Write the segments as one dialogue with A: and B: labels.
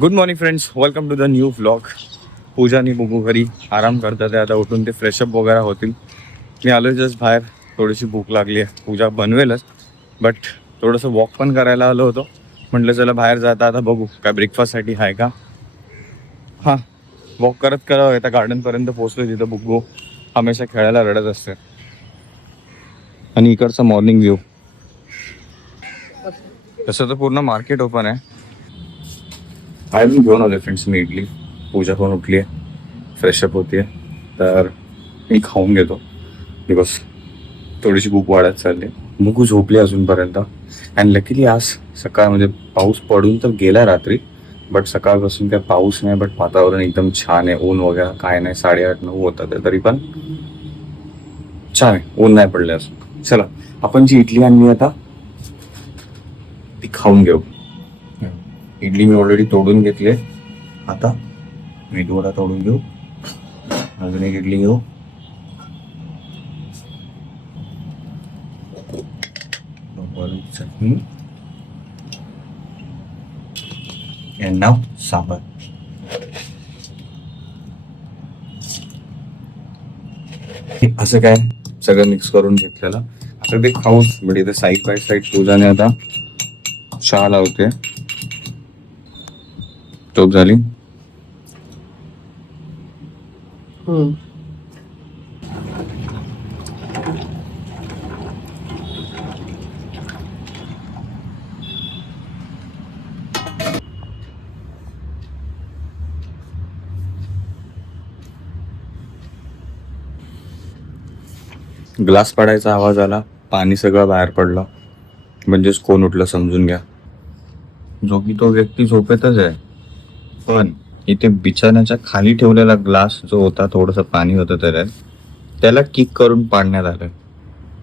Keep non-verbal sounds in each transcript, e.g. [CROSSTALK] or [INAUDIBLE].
A: Good morning friends welcome to the new vlog Pooja आणि बुगू घरी आराम करतात आता उठून ते फ्रेशअप वगैरे होतील. मी आलो जस्ट बाहेर. थोडीशी भूक लागली आहे. पूजा बनवेलच. बट थोडंसं वॉक पण करायला आलो होतो. म्हटलं चला बाहेर जाता आता बघू. काय ब्रेकफास्टसाठी आहे का? हां. वॉक करत करावं आता गार्डनपर्यंत पोहोचलो तिथं बुगू हमेशा खेळायला रडत असते. आणि इकडचा मॉर्निंग व्ह्यू तसं तर पूर्ण मार्केट ओपन आहे. बाहेरून घेऊन आले फ्रेंड्स मी इडली. पूजा पण उठली आहे. फ्रेशअप होतीये तर मी खाऊन घेतो. बिकॉज थोडीशी भूक वाढत चालली भूक झोपली अजूनपर्यंत. अँड लकीली आज सकाळ म्हणजे पाऊस पडून तर गेला रात्री बट सकाळपासून काय पाऊस नाही बट वातावरण एकदम छान आहे. ऊन वगैरे काय नाही. साडेआठ नऊ होतात तरी पण छान आहे. ऊन नाही पडले अजून. चला आपण जी इडली आणली आता ती खाऊन घेऊ. इडली मी ऑलरेडी तोडून घेतले. आता मेदूवडा तोडून घेऊ. अजून एक इडली घेऊ. चटणी. And now असं काय? सगळं मिक्स करून घेतलेलं. आता ते खाऊच बट इथे साईड बाय साईड पूजाने आता चहा लावते. झोप झाली. ग्लास पडायचा आवाज आला पाणी सगळं बाहेर पडलं. म्हणजेच कोण उठलं समजून घ्या. जो की तो व्यक्ती झोपेतच आहे. पण इथे बिछाण्याच्या खाली ठेवलेला ग्लास जो होता थोडस पाणी होतं त्याला त्याला किक करून पाडण्यात आलं.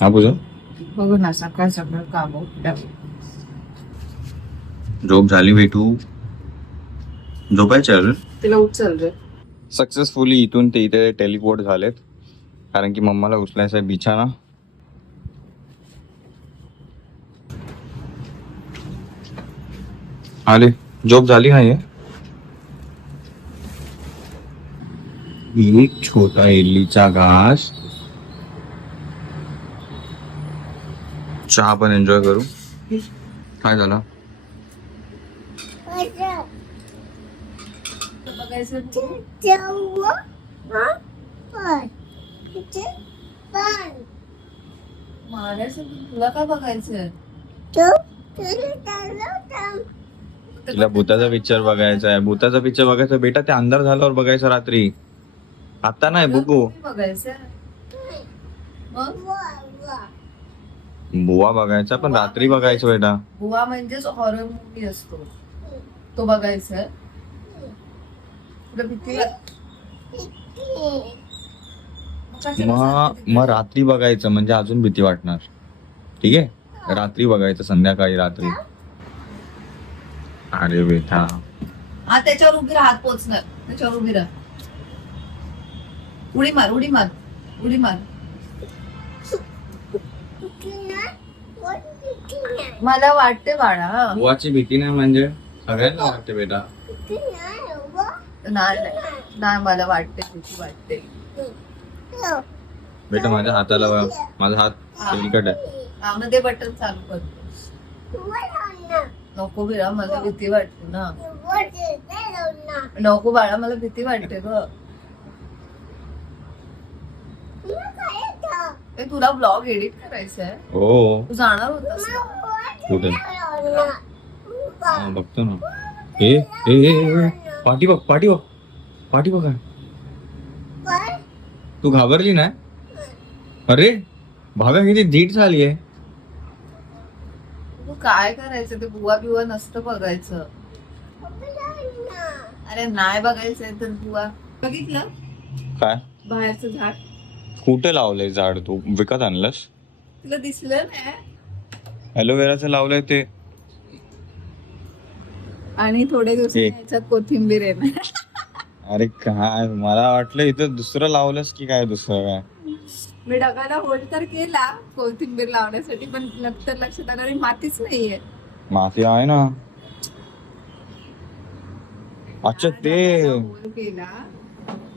A: हा पूजा?
B: बघू ना सकाळ सकाळ काम
A: झोप झाली भेटू. झोपायचे अजून?
B: तिला उचल रे.
A: सक्सेसफुली इथून ते इथे टेलिपोर्ट झालेत. कारण की मम्माला उचलायचा आहे बिछाना आले. झोप झाली नाहीये? एक छोटा इडलीचा घास. चहा पण एन्जॉय करू. काय झालं?
B: तुला काय बघायचं
A: तिला भूताचा पिक्चर बघायचा आहे. भूताचा पिक्चर बघायचा. बेटा ते अंधार झाल्यावर बघायचं रात्री. आता नाही बघू.
B: बघायचं मग?
A: बुवा बघायचा पण रात्री बघायचं बेटा.
B: बुवा म्हणजेच हॉरर मूवी असतो. तो बघायचा मग
A: मग रात्री बघायचं म्हणजे अजून भीती वाटणार. ठीक आहे? रात्री बघायचं संध्याकाळी रात्री. अरे बेटा.
B: हा त्याच्यावर उभी राहा हात पोचणार. त्याच्यावर उभी राहा. उडी मार उडी मार उडी मार. मला वाटते बाळा.
A: बुवाची भीती नाही म्हणजे? सगळ्यांना वाटते बेटा.
B: नाही नाही. नाही मला वाटते भीती वाटते.
A: बेटा माझ्या हाताला बघ. माझा हात तेलकट आहे.
B: हा, मग ते बटन चालू कर. नको बिरा मला भीती वाटते ना. नको बाळा मला भीती वाटते ग. ए, तुला ब्लॉग एडिट करायचा आहे
A: हो.
B: तू जाणार होतास ना?
A: कुठे? हा, बघतो ना. ए ए ए, ए, पाठी बघ पाठी बघ. पाठी बघ. तू घाबरली नाही? अरे भाव्या किती धीट झाली आहे.
B: तू काय करायचं? ते बुवा बिवा नसतं बघायचं. अरे नाही बघायचंय तर बुवा. बघितलं?
A: काय?
B: बाहेरचं झाड?
A: कुठे लावलंय झाड तू? विकत आणलंस?
B: तुला दिसलं नाही.
A: ॲलोवेराचं लावलंय ते.
B: आणि थोडे दिवस. याच्यात कोथिंबीर आहे
A: अरे काय मला वाटलं इथं दुसरं लावलंस की काय दुसरं काय?
B: मी ढगाला होल्ड तर केला कोथिंबीर लावण्यासाठी पण नंतर लक्षात आलं अरे मातीच नाहीये.
A: माफी आहे ना. अच्छा ते.
B: केला.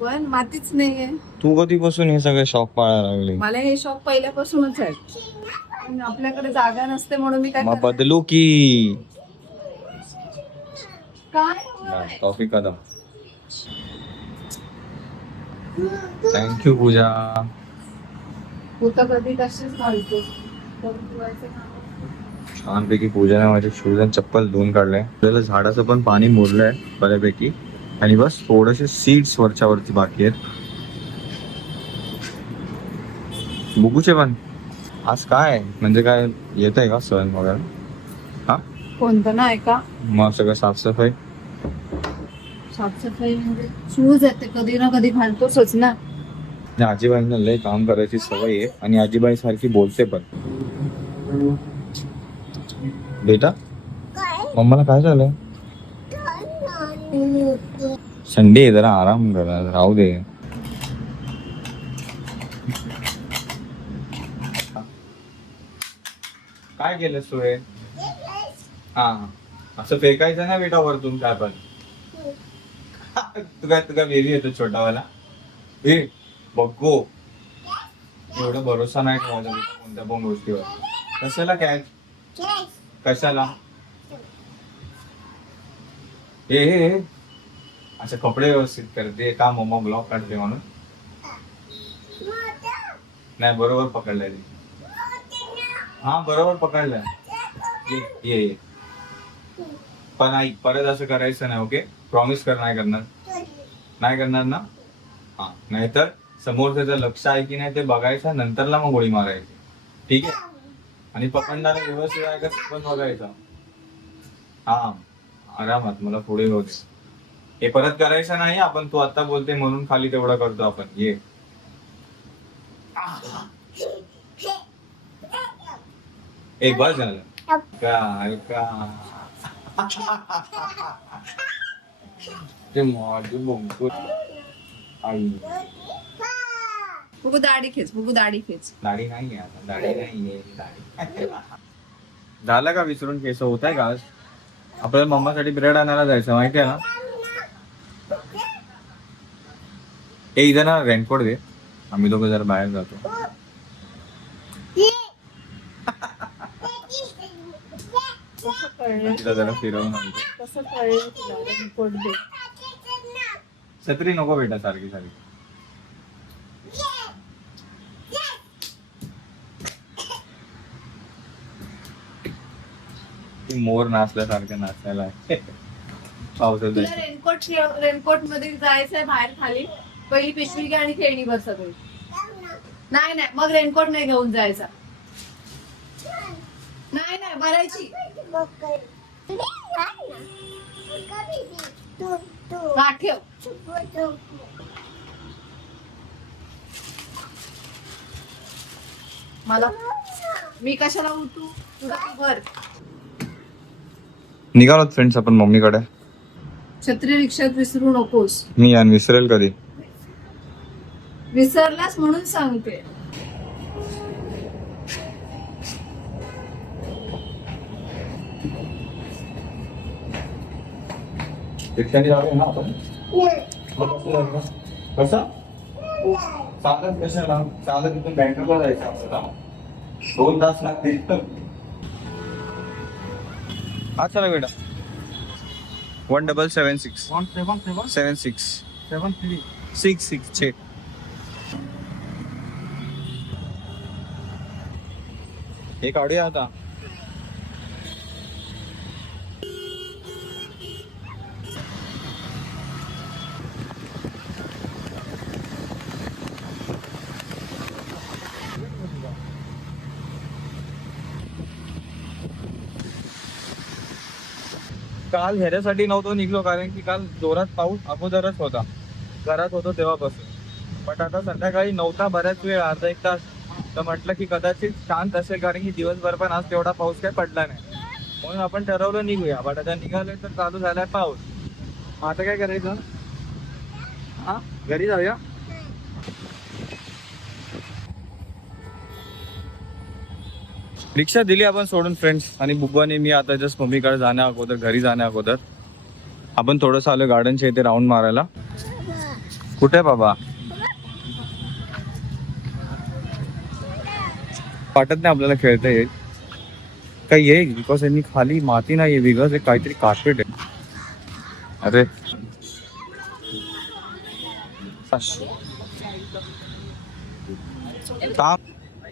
B: पण मातीच नाहीये.
A: तू कधीपासून हे सगळे शॉक पाळायला लागले?
B: मला हे शॉक पहिल्यापासूनच आहे. आपल्याकडे जागा नसते म्हणून मी काय
A: मग
B: करणार?
A: बदलू की.
B: काय
A: coffee Kadam. Thank you Pooja.
B: तू तर कधी घालतो काम.
A: छानपैकी पूजाने माझे शूज आणि चप्पल धुवून आपल्याला झाडाचं पण पाणी मोडलंय बऱ्यापैकी. आणि बस थोडेसे सीड्स वरच्या वरती बाकी आहेत. बुगूचे पण. आज काय? म्हणजे काय येत आहे का सण वगैरे? हा?
B: कोणतं नाही का
A: मग सगळं साफसफाई.
B: साफसफाई म्हणजे कधी ना कधी घालतोच ना.
A: आजीबाईंना लय काम करायची सवय आहे आणि आजीबाई सारखी बोलते पण. बेटा मम्माला काय झालं? संडे जरा आराम करा राहू दे काय केलं तू हे हा असं फेकायचं ना बेटा वरतून काय पण? तुका तुका बेबी येतो छोटावाला? ए बघो. एवढा भरोसा नाही ठेवायचा कोणत्या पण गोष्टीवर? कशाला काय कशाला? हे असे कपडे व्यवस्थित करते का मम्मा ब्लॉक काढते म्हणून. नाही बरोबर पकडलंय ते. हा बरोबर पकडलं. ये ये पण आई परत असं करायचं नाही ओके प्रॉमिस कर नाही करणार. नाही करणार ना? हा नाहीतर समोर त्याचं लक्ष आहे की नाही ते बघायचं नंतरला मग गोळी मारायची. ठीक आहे? आणि पकडणारा व्यवस्थित आहे का पण बघायचं. हा आरामात मला पुढे होते हे परत करायचं नाही आपण तू आता बोलते म्हणून खाली तेवढं करतो आपण. ये. एक बस झालं. का हलका ते माझे बघतो आई.
B: बघू दाढी खेच बघू दाढी खेच.
A: दाढी नाही आता. दाढी नाही दाढी. झालं का विसरून? केस होत आहे का आज? आपल्याला मम्मासाठी ब्रेड आणायला जायचं माहिती आहे ना? हे इथं ना रेनकोट दे आम्ही लोक जरा बाहेर जातो. तिला जरा फिरवून आणतो.
B: कसं कळलं तुला रेनकोट दे.
A: छत्री नको बेटा सारखी सारखी. ती मोर नाचल्यासारखं नाचायला. पावसात जायचं.
B: रेनकोट रेनकोटमध्ये जायचंय बाहेर खाली. पहिली पिशवी घे आणि खेळणी भर सगळी. नाही नाही मग रेनकोट नाही घेऊन जायचा. नाही नाही भरायची. हा ठेव. मला मी कशाला उठू? तुला भर.
A: निघालोत फ्रेंड्स आपण मम्मीकडे.
B: छत्री रिक्षात विसरू नकोस.
A: मी विसरेल कधी?
B: विसरलास म्हणून सांगते.
A: रिक्षाने जाऊया ना आपण? मग कसं जायचं? कसं? चालत कशाला चालत तिथून बँकरला जायचं आपल्याला. दोन तास लागतील. हा चला बेटा. One double seven six
C: one seven seven
A: seven six
C: seven three
A: six six छे हे काढूया आता. काल ह्याच्यासाठी नव्हतो निघलो कारण की काल जोरात पाऊस अगोदरच होता. घरात होतो तेव्हापासून. पण आता संध्याकाळी नव्हता बऱ्याच वेळ अर्धा एक तास तर म्हटलं की कदाचित शांत असेल कारण की दिवसभर पण आज तेवढा पाऊस काही पडला नाही. म्हणून आपण ठरवलं निघूया. बट आता निघालोय तर चालू झालाय पाऊस. मग आता काय करायचं? हा? घरी जाऊया? रिक्षा दिली आपण सोडून फ्रेंड्स आणि बुगवाने मी आता जस्ट मम्मीकडे जाण्या अगोदर घरी जाण्या अगोदर. आपण थोडंसं आलो गार्डनच्या इथे राऊंड मारायला. कुठे बाबा? वाटत नाही आपल्याला खेळता येईल काही येईल बिकॉज़ यांनी खाली माती नाही आहे बिकॉज़ हे काहीतरी कार्पेट आहे अरे.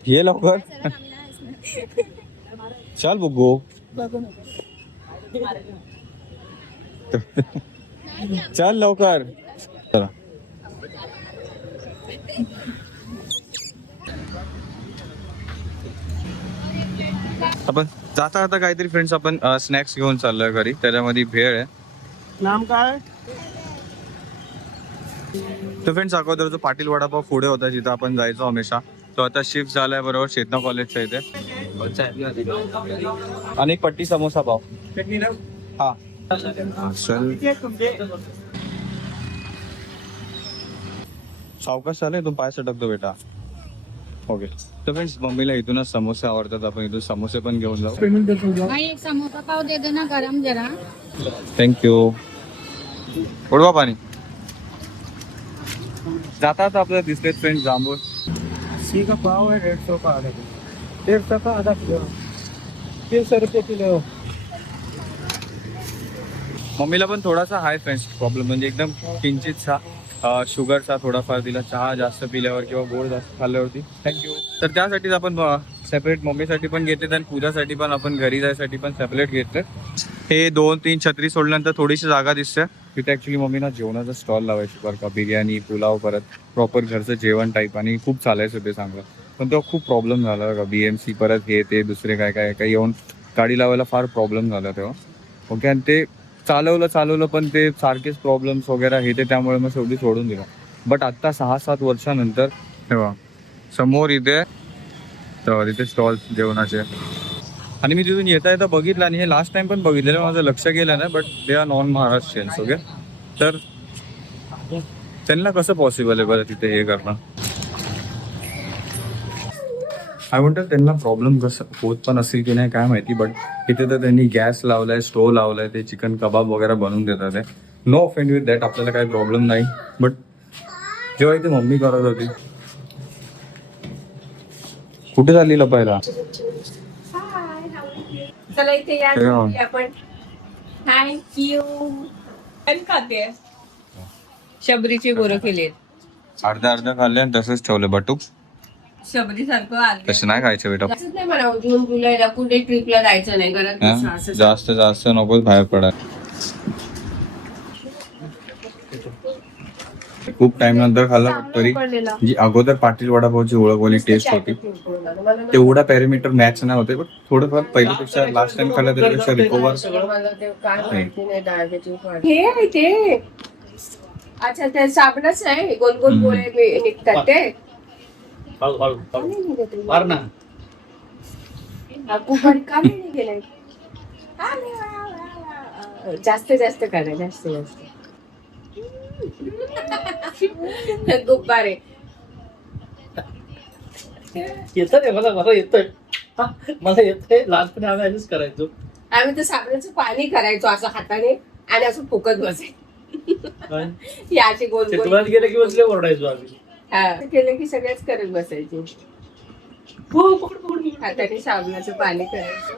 A: ये लवकर चल बुगो चल लवकर आपण जाता जाता काहीतरी फ्रेंड्स आपण स्नॅक्स घेऊन चाललोय घरी. त्याच्यामध्ये भेळ आहे.
D: नाम काय?
A: तर फ्रेंड्स अगोदर जो पाटील वडापाव पुढे होता जिथं आपण जायचो हमेशा. तो आता शिफ्ट झालाय बरोबर चेतना कॉलेजच्या इथे. आणि पट्टी समोसा पाव. हा. सावकाश चालेल तू पाय सटकतो बेटा. ओके तर फ्रेंड्स मम्मीला इथूनच समोसे आवडतात. आपण इथून समोसे पण घेऊन जाऊ.
D: पेमेंट देतो.
E: भाई एक समोसा पाव दे देना गरम जरा.
A: थँक्यू उडवा पाणी. जाता आता आपल्याला दिसले फ्रेंड जांभूळ.
D: सी का पाव है डेढ़ सौ का आधा किलो? डेढ़ सौ का आधा किलो? तीन सौ रुपये किलो.
A: मम्मीला पण थोडासा हाय फ्रेंड्स प्रॉब्लेम म्हणजे एकदम किंचितसा. शुगरचा थोडाफार दिला चहा जास्त पिल्यावर किंवा गोड जास्त खाल्ल्यावरती. थँक्यू तर त्यासाठीच आपण सेपरेट मम्मीसाठी पण घेते आणि पूजासाठी पण आपण घरी जायसाठी पण सेपरेट घेतले हे दोन तीन छत्री सोडल्यानंतर थोडीशी जागा दिसते. तिथे ऍक्च्युली मम्मीना जेवणाचा स्टॉल लावायची बरं का बिर्याणी पुलाव परत प्रॉपर घरचं जेवण टाईप आणि खूप चालायचं ते चांगलं पण तेव्हा खूप प्रॉब्लेम झाला का बी एम सी परत हे ते दुसरे काय काय काय येऊन गाडी लावायला फार प्रॉब्लेम झाला तेव्हा. ओके आणि ते चालवलं चालवलं पण ते सारखेच प्रॉब्लेम्स वगैरे हे ते त्यामुळे मग शेवटी सोडून दिलं. बट आत्ता सहा सात वर्षानंतर तेव्हा समोर इथे तर इथे स्टॉल जेवणाचे. आणि मी तिथून येता येता बघितलं आणि हे लास्ट टाइम पण बघितलेलं माझं लक्ष गेलं नाही but they are non Maharashtrians okay तर त्यांना कसं पॉसिबल आहे बरं तिथे हे करणं? आय वॉन्ट त्यांना प्रॉब्लेम कसं होत पण असेल की नाही काय माहिती बट इथे तर त्यांनी गॅस लावलाय स्टोव लावलाय ते चिकन कबाब वगैरे बनवून देतात आहे नो ऑफेंड विथ दॅट आपल्याला काही प्रॉब्लेम नाही. बट जेव्हा इथे मम्मी करत होती कुठे झाली लपायला?
F: चला इथे या
A: हे
F: खाते. शबरीची गोरं केली
A: अर्धा अर्धा खाल्ले आणि तसंच ठेवले बटूक.
F: शबरी सारखं
A: तसं नाही खायचं बेटा.
F: नाही जून जुलैला कुठे ट्रिपला जायचं नाही घरात बसा? असं.
A: जास्त जास्त नकोच बाहेर पडा खूप टाइम नंतर खाल्ला but तरी. जी अगोदर पाटील वडापावची ओळखवाली टेस्ट होती. तेवढा पॅरामीटर मॅच नाही होते पण थोडंफार पहिल्यापेक्षा लास्ट टाइम खाल्ला त्याच्यापेक्षा रिकवर
F: मला ते काय माहिती नाही डाळ्याची वाढ. हे आहे ते. अच्छा ते साबणच आहे गोल गोल. गोळे निघतात ते?
D: हळू? मार ना.
F: जास्त जास्त करा जास्त जास्त. गुब्बारे
D: येतं रे मला मला येतंय. हा, मला येतंय. लहानपणी आम्ही आधीच करायचो.
F: आम्ही तर साबणाचं पाणी करायचो असं हाताने आणि असं फुकत बसायचो.
D: काय?
F: हे गोल गेले
D: की बसले ओरडायचो आम्ही.
F: हा. केलं की सगळ्याच करत बसायचे.
D: हो.
F: हाताने साबणाचं पाणी करायचं.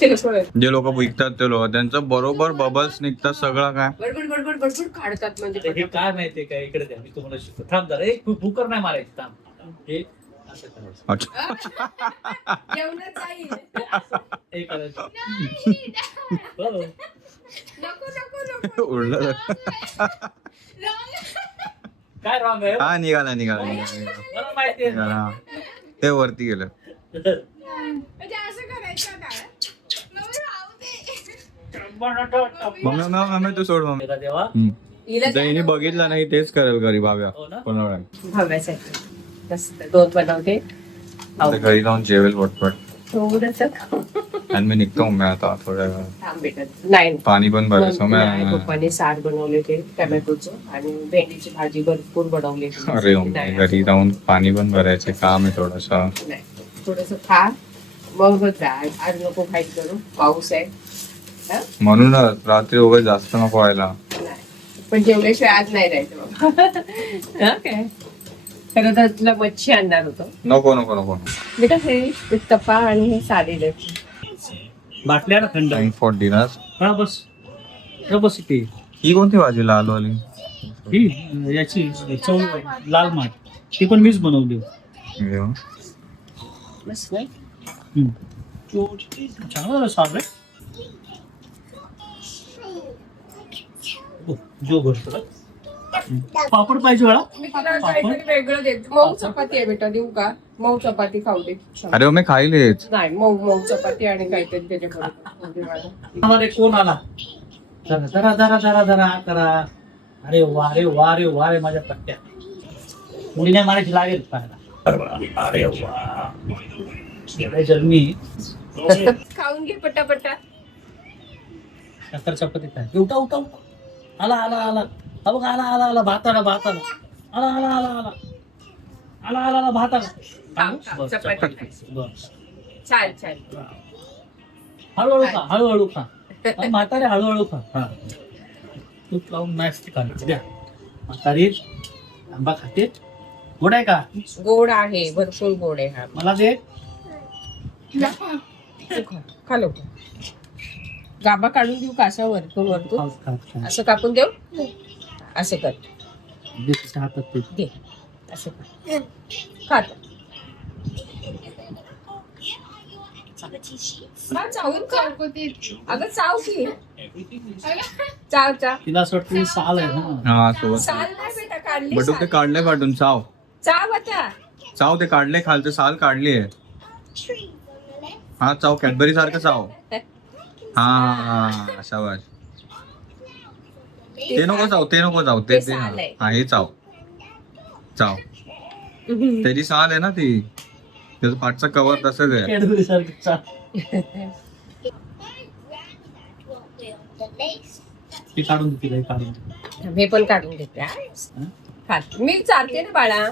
F: ते.
A: जे लोक विकतात ते लोक. त्यांचं बरोबर बबल्स निघतात सगळं काय?
F: बडबड बडबड बडबड काढतात म्हणजे
D: हे काय माहितीये काय इकडे द्या. मी तुम्हाला शिकतो. थांब जरा. एक भूकर नाही मारायचं थांब. हे [LAUGHS] हे करायचं.
F: नको नको नको
A: उडलं
D: काय रॉंग आहे?
A: हा निघाला निघाला निघाला. ते वरती गेलं.
F: म्हणजे असं करायचं काय नको राहू दे.
A: Mummy mummy mummy. तू सोड मम्मी.
D: देवा.
A: हम्म.
F: हिला
A: जर हिने बघितलं नाही तेच करेल घरी भाव्या
D: हो ना?
F: हव्यासाठी. दोन बनवते
A: घरी जाऊन जेवेल पटपट
F: थोडस
A: आणि मी निघतो मम्मी आता थोड्या वेळात.
F: थांब भेटत नाही
A: पाणी पण भरायचं
F: नाही, पप्पाने सार बनवले ते टोमॅटोचं आणि भेंडीची भाजी भरपूर बनवली
A: अरे मम्मी घरी जाऊन पाणी पण भरायचे काम आहे थोडस।
F: थोडस खा मग आज नको खाई करू. पाऊस आहे. हं?
A: म्हणूनच रात्री वगैरे जास्त नको व्हायला.
F: नाही. पण जेवल्याशिवाय आज नाही राहायचं बाबा. [LAUGHS] हं काय? खरं तर तुला मच्छी आणणार होतो.
A: नको नको नको.
F: बेटा हे तपा आणि हे साधे
D: बाटल्या ना थंड.
A: टाइम फॉर डिनर
D: हा बस. हा बस इथे.
A: ही कोणती भाजी लाल वाली?
D: ही अं, याची चव लाल माठ. ती पण मीच बनवली
A: घेऊ.
F: बस नाही?
D: हम्म. चांगलं झालं स्वाद रे. ओ, जो गोष्ट पापड पाहिजे वेळा
F: मी तुला काहीतरी वेगळं देते मऊ चपाती आहे बेटा देऊ का? मऊ चपाती खाऊ दे.
A: अरे मी खाईलेच
F: नाही मऊ मऊ चपाती आणि काहीतरी त्याच्याबरोबर
D: अरे कोण आला. जरा जरा जरा जरा जरा करा. अरे वा रे वा रे वा रे माझ्या पट्ट्या. मुलीने मारायची लागेल पाहायला. अरे वा. एवढ्या जन्मी
F: खाऊन घे पटापटा.
D: साखर चपाती काय उठा उठा उठा. आला आला आला. अबघ आला आला आला भाता आला भाताला आला आला आला आला. आला आला आला भाताना
F: चपाती चाल
D: हळूहळू खा हळूहळू खा. म्हातारे हळूहळू खा. तू तूप लावून मॅच खाण्याची द्या. म्हातारी आंबा खाते. गोड आहे का?
F: गोड आहे भरपूर गोड आहे
D: मला दे.
F: खा गाबा काढून देऊ
D: काशावर वरतो
F: असं कापून देऊ? असं कर.
D: हातात ते.
F: दे. असं कर. खा आता. खा, चावून खा. अगं चाव की. चाव चाव.
D: तिला असं वाटतं ही साल आहे ना.
A: हा सोबत
F: साल नाही बेटा काढली
A: बटू ते
F: साल.
A: पाठून चाव.
F: चाव आता.
A: चाव ते काढले खालचं साल काढली आहे. हा चाव कॅडबरी सारखं चाव. हा शाबाश ते नको चाव ते नको चाव ते. हा हे चाव. चाव. त्याची साल आहे ना ती. त्याचं पाठचं कवर तसंच आहे.
D: काढून हे काढून.
F: हे पण काढून हा.
D: हं?
F: खा मी चालते ना बाळा.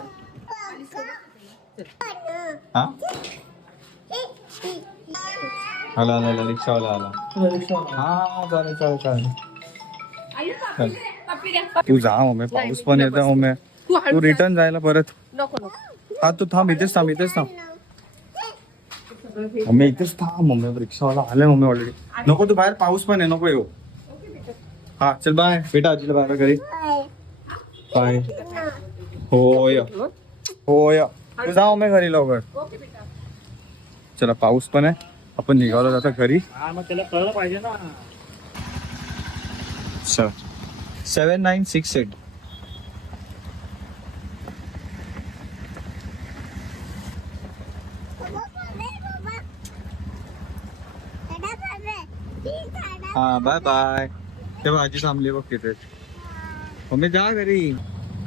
A: हा? आला आला आला रिक्षावाला आला. हा चालेल चालेल चालेल. तू जा मम्मी. पाऊस पण येतो मम्मी.
F: तू
A: रिटर्न जायला परत.
F: नको नको.
A: हा तू थांब इथेच थांब इथेच थांब. मम्मी इथेच थांब मम्मी. रिक्षावाला आले मम्मी ऑलरेडी नको तू बाहेर पाऊस पण आहे नको येऊ. हा चल बाय बेटा आजीला बाय घरी. बाय होय होय तू जा मम्मी घरी लवकर. चला पाऊस पण आहे. आपण निघालो जाता घरी.
D: हा मग त्याला कळलं पाहिजे ना.
A: सेवन नाईन सिक्स एट हा बाय बाय तेव्हा आजी थांबली बघ तिथे मम्मी जा घरी.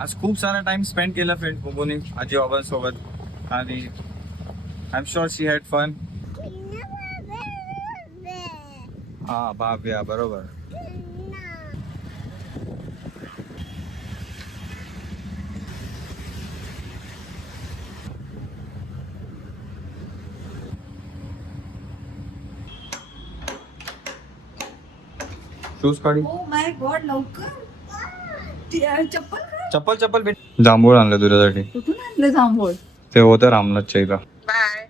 A: आज खूप सारा टाइम स्पेंड केला फ्रेंड बुबूनी आजी बाबांसोबत. आणि I am sure she had fun हा बाप या बरोबर. शूज काढी.
F: माय गॉड लवकर? चप्पल
A: चप्पल चप्पल भेट. जांभूळ आणलं तुझ्यासाठी.
F: कुठून आणले जांभूळ?
A: ते होतं रामनाथच्या इथं.
F: बाय.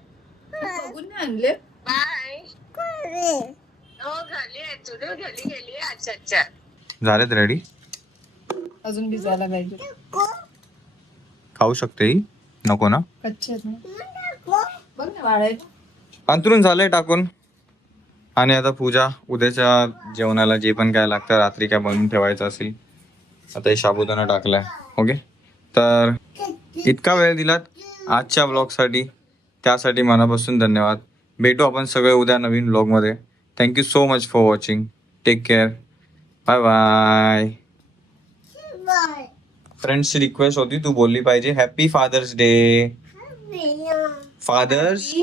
F: बघून आणले?
A: झालेत रेडी
F: अजून भिजायला पाहिजे.
A: खाऊ शकते ही? नको ना?
F: कच्चे आहेत ना? बघ ना
A: अंतरून झालंय टाकून. आणि आता पूजा उद्याच्या जेवणाला जे पण काय लागतं रात्री काय बनवून ठेवायचं असेल आता हे साबुदाणा टाकलाय ओके? तर इतका वेळ दिलात आजच्या ब्लॉगसाठी. त्यासाठी मनापासून धन्यवाद. भेटू आपण सगळे उद्या नवीन ब्लॉगमध्ये. Thank you so much for watching take care bye bye फ्रेंड्सची request होती तू बोलली पाहिजे. Happy father's day father's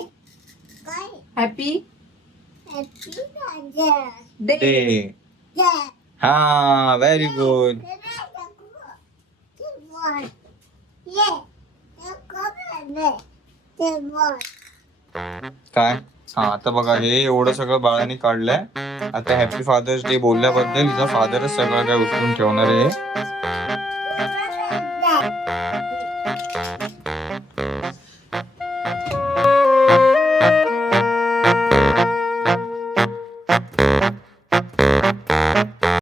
F: happy
A: day हा व्हेरी गुड काय? हा आता बघा हे एवढं सगळं बाळाने काढलंय. आता हॅपी फादर्स डे बोलल्याबद्दल हिचा फादरच सगळं काय उचलून ठेवणार आहे?